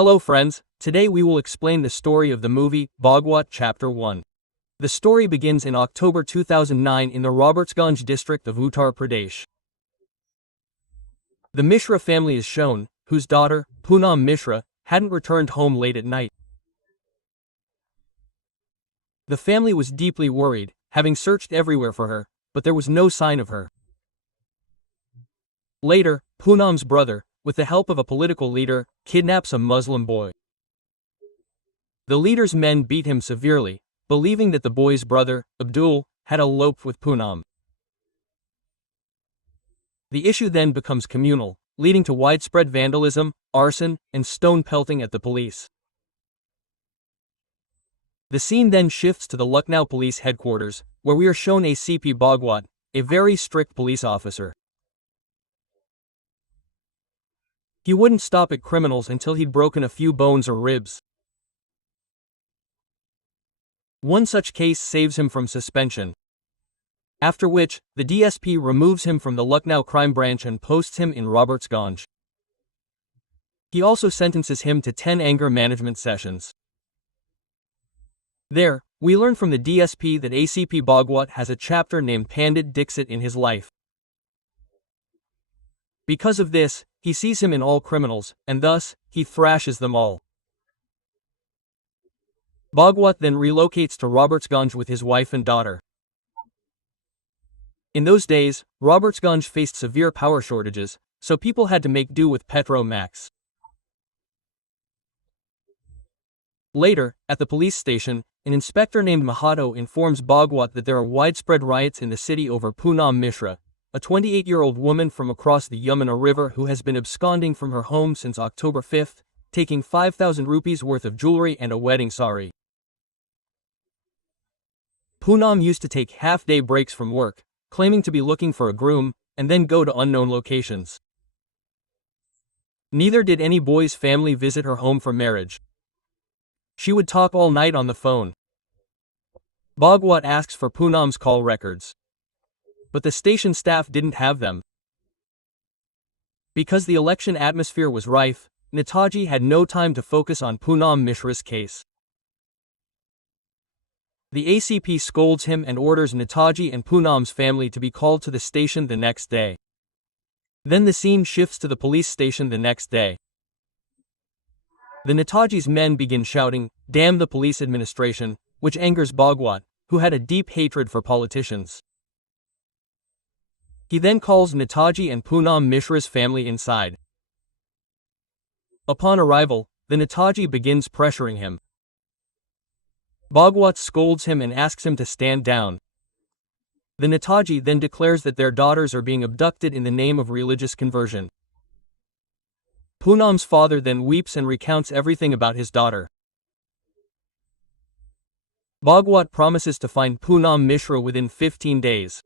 Hello friends, today we will explain the story of the movie, Bhagwat Chapter 1. The story begins in October 2009 in the Robertsganj district of Uttar Pradesh. The Mishra family is shown, whose daughter, Poonam Mishra, hadn't returned home late at night. The family was deeply worried, having searched everywhere for her, but there was no sign of her. Later, Poonam's brother, with the help of a political leader, kidnaps a Muslim boy. The leader's men beat him severely, believing that the boy's brother, Abdul, had eloped with Poonam. The issue then becomes communal, leading to widespread vandalism, arson, and stone pelting at the police. The scene then shifts to the Lucknow police headquarters, where we are shown ACP Bhagwat, a very strict police officer. He wouldn't stop at criminals until he'd broken a few bones or ribs. One such case saves him from suspension. After which, the DSP removes him from the Lucknow crime branch and posts him in Robertsganj. He also sentences him to 10 anger management sessions. There, we learn from the DSP that ACP Bhagwat has a chapter named Pandit Dixit in his life. Because of this, he sees him in all criminals, and thus, he thrashes them all. Bhagwat then relocates to Robertsganj with his wife and daughter. In those days, Robertsganj faced severe power shortages, so people had to make do with Petro Max. Later, at the police station, an inspector named Mahato informs Bhagwat that there are widespread riots in the city over Poonam Mishra, a 28-year-old woman from across the Yamuna River who has been absconding from her home since October 5, taking 5,000 rupees worth of jewelry and a wedding sari. Poonam used to take half-day breaks from work, claiming to be looking for a groom, and then go to unknown locations. Neither did any boy's family visit her home for marriage. She would talk all night on the phone. Bhagwat asks for Poonam's call records. But the station staff didn't have them. Because the election atmosphere was rife, Netaji had no time to focus on Poonam Mishra's case. The ACP scolds him and orders Netaji and Poonam's family to be called to the station the next day. Then the scene shifts to the police station the next day. The Netaji's men begin shouting, "Damn the police administration," which angers Bhagwat, who had a deep hatred for politicians. He then calls Netaji and Poonam Mishra's family inside. Upon arrival, the Netaji begins pressuring him. Bhagwat scolds him and asks him to stand down. The Netaji then declares that their daughters are being abducted in the name of religious conversion. Poonam's father then weeps and recounts everything about his daughter. Bhagwat promises to find Poonam Mishra within 15 days.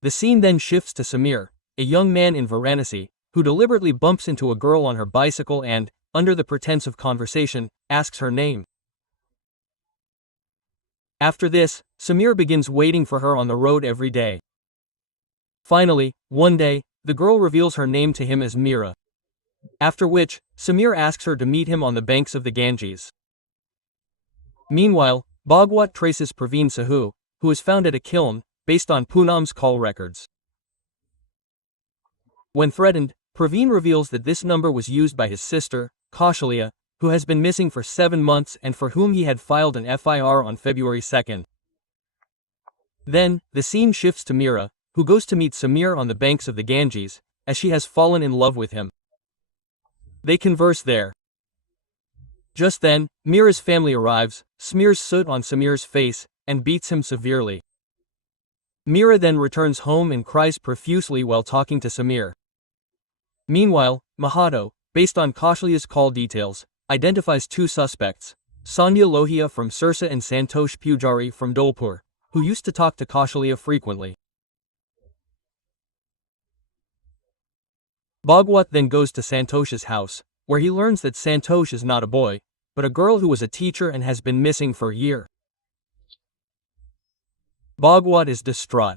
The scene then shifts to Samir, a young man in Varanasi, who deliberately bumps into a girl on her bicycle and, under the pretense of conversation, asks her name. After this, Samir begins waiting for her on the road every day. Finally, one day, the girl reveals her name to him as Meera. After which, Samir asks her to meet him on the banks of the Ganges. Meanwhile, Bhagwat traces Praveen Sahu, who is found at a kiln, based on Poonam's call records. When threatened, Praveen reveals that this number was used by his sister, Kaushalya, who has been missing for 7 months and for whom he had filed an FIR on February 2. Then, the scene shifts to Meera, who goes to meet Samir on the banks of the Ganges, as she has fallen in love with him. They converse there. Just then, Meera's family arrives, smears soot on Samir's face, and beats him severely. Meera then returns home and cries profusely while talking to Samir. Meanwhile, Mahato, based on Kaushalya's call details, identifies 2 suspects, Sandhya Lohia from Sirsa and Santosh Pujari from Dholpur, who used to talk to Kaushalya frequently. Bhagwat then goes to Santosh's house, where he learns that Santosh is not a boy, but a girl who was a teacher and has been missing for a year. Bhagwat is distraught.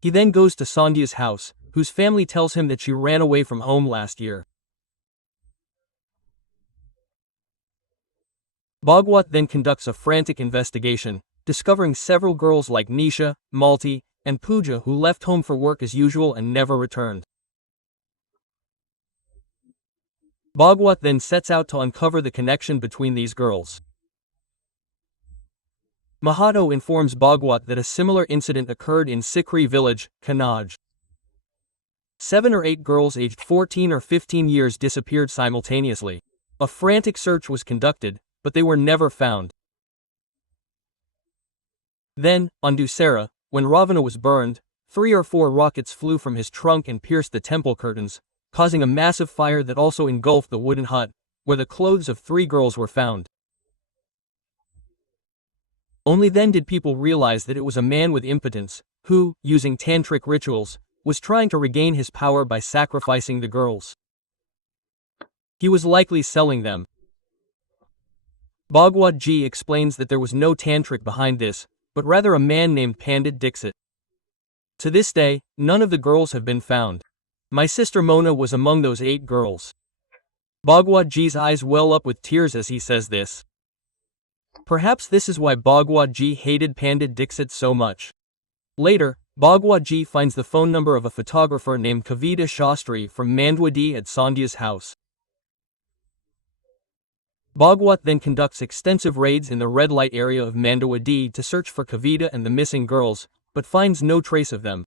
He then goes to Sandhya's house, whose family tells him that she ran away from home last year. Bhagwat then conducts a frantic investigation, discovering several girls like Nisha, Malti, and Pooja who left home for work as usual and never returned. Bhagwat then sets out to uncover the connection between these girls. Mahato informs Bhagwat that a similar incident occurred in Sikri village, Kannauj. 7 or 8 girls aged 14 or 15 years disappeared simultaneously. A frantic search was conducted, but they were never found. Then, on Dussehra, when Ravana was burned, 3 or 4 rockets flew from his trunk and pierced the temple curtains, causing a massive fire that also engulfed the wooden hut, where the clothes of 3 girls were found. Only then did people realize that it was a man with impotence, who, using tantric rituals, was trying to regain his power by sacrificing the girls. He was likely selling them. Bhagwat Ji explains that there was no tantric behind this, but rather a man named Pandit Dixit. To this day, none of the girls have been found. My sister Mona was among those 8 girls. Bhagwat Ji's eyes well up with tears as he says this. Perhaps this is why Bhagwat Ji hated Pandit Dixit so much. Later, Bhagwat Ji finds the phone number of a photographer named Kavita Shastri from Mandwadi at Sandhya's house. Bhagwat then conducts extensive raids in the red light area of Mandwadi to search for Kavita and the missing girls, but finds no trace of them.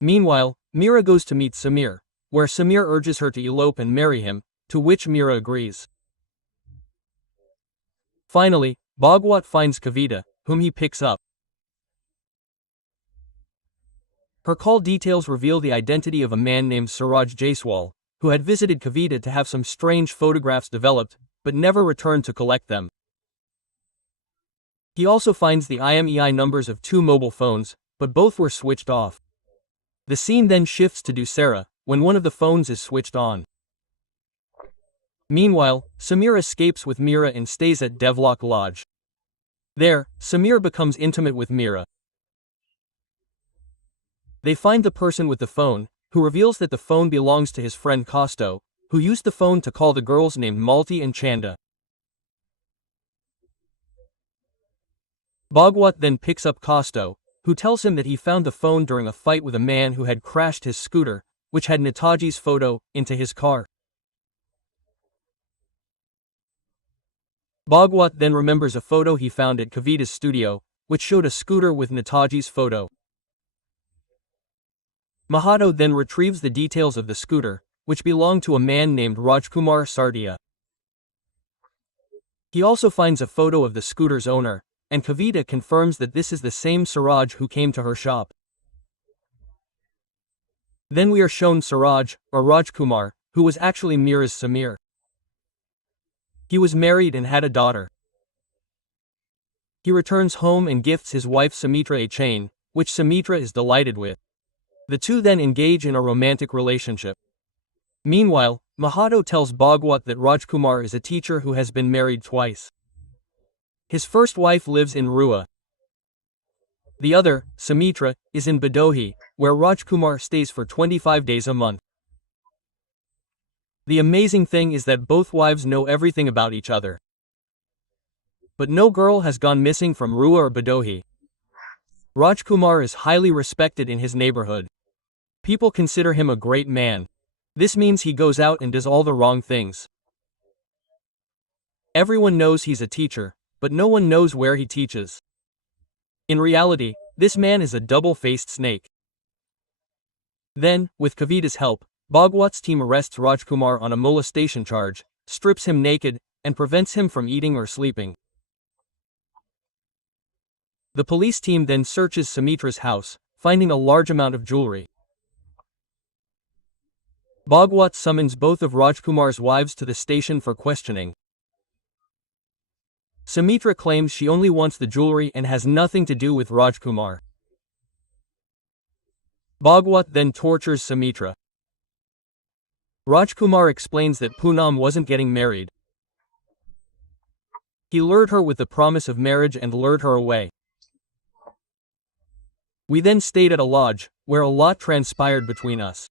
Meanwhile, Meera goes to meet Samir, where Samir urges her to elope and marry him, to which Meera agrees. Finally, Bhagwat finds Kavita, whom he picks up. Her call details reveal the identity of a man named Suraj Jaiswal, who had visited Kavita to have some strange photographs developed, but never returned to collect them. He also finds the IMEI numbers of 2 mobile phones, but both were switched off. The scene then shifts to Dussehra, when one of the phones is switched on. Meanwhile, Samir escapes with Meera and stays at Devlock Lodge. There, Samir becomes intimate with Meera. They find the person with the phone, who reveals that the phone belongs to his friend Dosto, who used the phone to call the girls named Malti and Chanda. Bhagwat then picks up Dosto, who tells him that he found the phone during a fight with a man who had crashed his scooter, which had Netaji's photo, into his car. Bhagwat then remembers a photo he found at Kavita's studio, which showed a scooter with Netaji's photo. Mahato then retrieves the details of the scooter, which belonged to a man named Rajkumar Sardia. He also finds a photo of the scooter's owner, and Kavita confirms that this is the same Suraj who came to her shop. Then we are shown Suraj, or Rajkumar, who was actually Meera's Samir. He was married and had a daughter. He returns home and gifts his wife Sumitra a chain, which Sumitra is delighted with. The two then engage in a romantic relationship. Meanwhile, Mahato tells Bhagwat that Rajkumar is a teacher who has been married twice. His first wife lives in Rua. The other, Sumitra, is in Badohi, where Rajkumar stays for 25 days a month. The amazing thing is that both wives know everything about each other. But no girl has gone missing from Rua or Badohi. Rajkumar is highly respected in his neighborhood. People consider him a great man. This means he goes out and does all the wrong things. Everyone knows he's a teacher, but no one knows where he teaches. In reality, this man is a double-faced snake. Then, with Kavita's help, Bhagwat's team arrests Rajkumar on a molestation charge, strips him naked, and prevents him from eating or sleeping. The police team then searches Sumitra's house, finding a large amount of jewelry. Bhagwat summons both of Rajkumar's wives to the station for questioning. Sumitra claims she only wants the jewelry and has nothing to do with Rajkumar. Bhagwat then tortures Sumitra. Rajkumar explains that Poonam wasn't getting married. He lured her with the promise of marriage and lured her away. We then stayed at a lodge, where a lot transpired between us.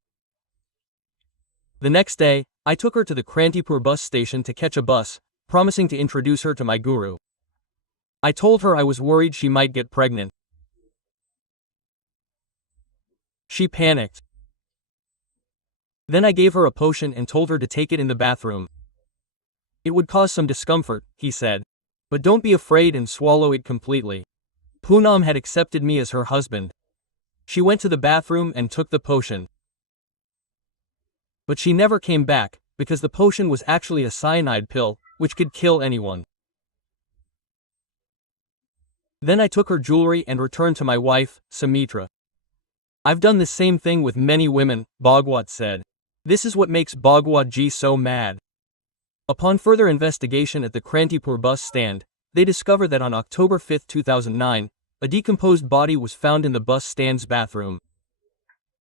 The next day, I took her to the Krantipur bus station to catch a bus, promising to introduce her to my guru. I told her I was worried she might get pregnant. She panicked. Then I gave her a potion and told her to take it in the bathroom. It would cause some discomfort, he said. But don't be afraid and swallow it completely. Poonam had accepted me as her husband. She went to the bathroom and took the potion. But she never came back, because the potion was actually a cyanide pill, which could kill anyone. Then I took her jewelry and returned to my wife, Sumitra. I've done the same thing with many women, Bhagwat said. This is what makes Bhagwat Ji so mad. Upon further investigation at the Krantipur bus stand, they discovered that on October 5, 2009, a decomposed body was found in the bus stand's bathroom.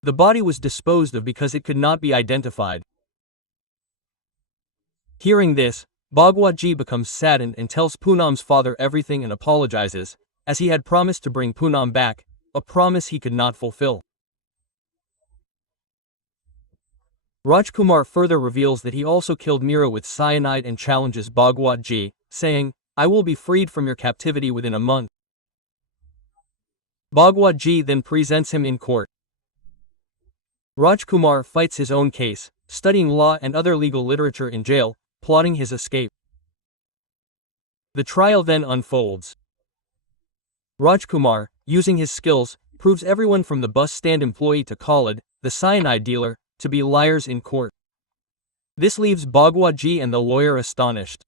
The body was disposed of because it could not be identified. Hearing this, Bhagwat Ji becomes saddened and tells Poonam's father everything and apologizes, as he had promised to bring Poonam back, a promise he could not fulfill. Rajkumar further reveals that he also killed Meera with cyanide and challenges Bhagwat Ji, saying, "I will be freed from your captivity within a month." Bhagwat Ji then presents him in court. Rajkumar fights his own case, studying law and other legal literature in jail, plotting his escape. The trial then unfolds. Rajkumar, using his skills, proves everyone from the bus stand employee to Khalid, the cyanide dealer, to be liars in court. This leaves Bhagwat Ji and the lawyer astonished.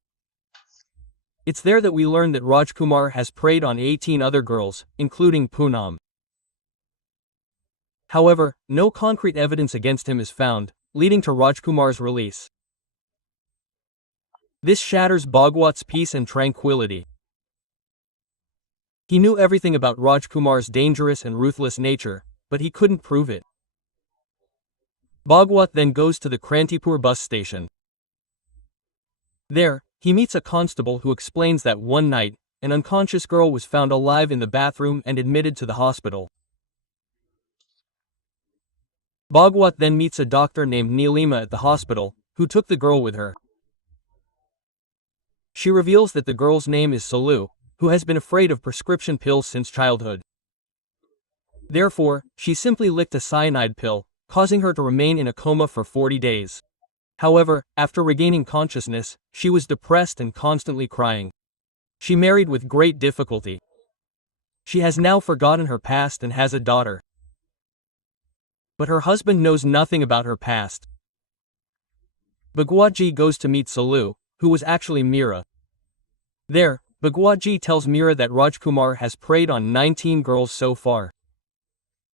It's there that we learn that Rajkumar has preyed on 18 other girls, including Poonam. However, no concrete evidence against him is found, leading to Rajkumar's release. This shatters Bhagwat's peace and tranquility. He knew everything about Rajkumar's dangerous and ruthless nature, but he couldn't prove it. Bhagwat then goes to the Krantipur bus station. There, he meets a constable who explains that one night, an unconscious girl was found alive in the bathroom and admitted to the hospital. Bhagwat then meets a doctor named Neelima at the hospital, who took the girl with her. She reveals that the girl's name is Salu, who has been afraid of prescription pills since childhood. Therefore, she simply licked a cyanide pill, causing her to remain in a coma for 40 days. However, after regaining consciousness, she was depressed and constantly crying. She married with great difficulty. She has now forgotten her past and has a daughter. But her husband knows nothing about her past. Bhagwat Ji goes to meet Salu, who was actually Meera. There, Bhagwat Ji tells Meera that Rajkumar has preyed on 19 girls so far.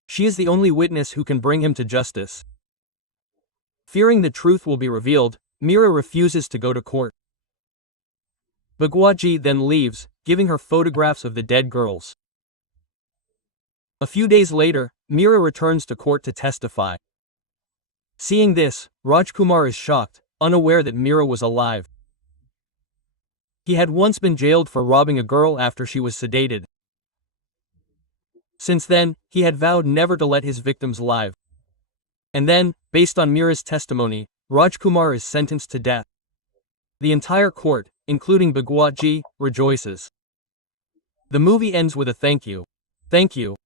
She is the only witness who can bring him to justice. Fearing the truth will be revealed, Meera refuses to go to court. Bhagwat Ji then leaves, giving her photographs of the dead girls. A few days later, Meera returns to court to testify. Seeing this, Rajkumar is shocked, unaware that Meera was alive. He had once been jailed for robbing a girl after she was sedated. Since then, he had vowed never to let his victims live. And then, based on Meera's testimony, Rajkumar is sentenced to death. The entire court, including Bhagwat Ji, rejoices. The movie ends with a thank you. Thank you.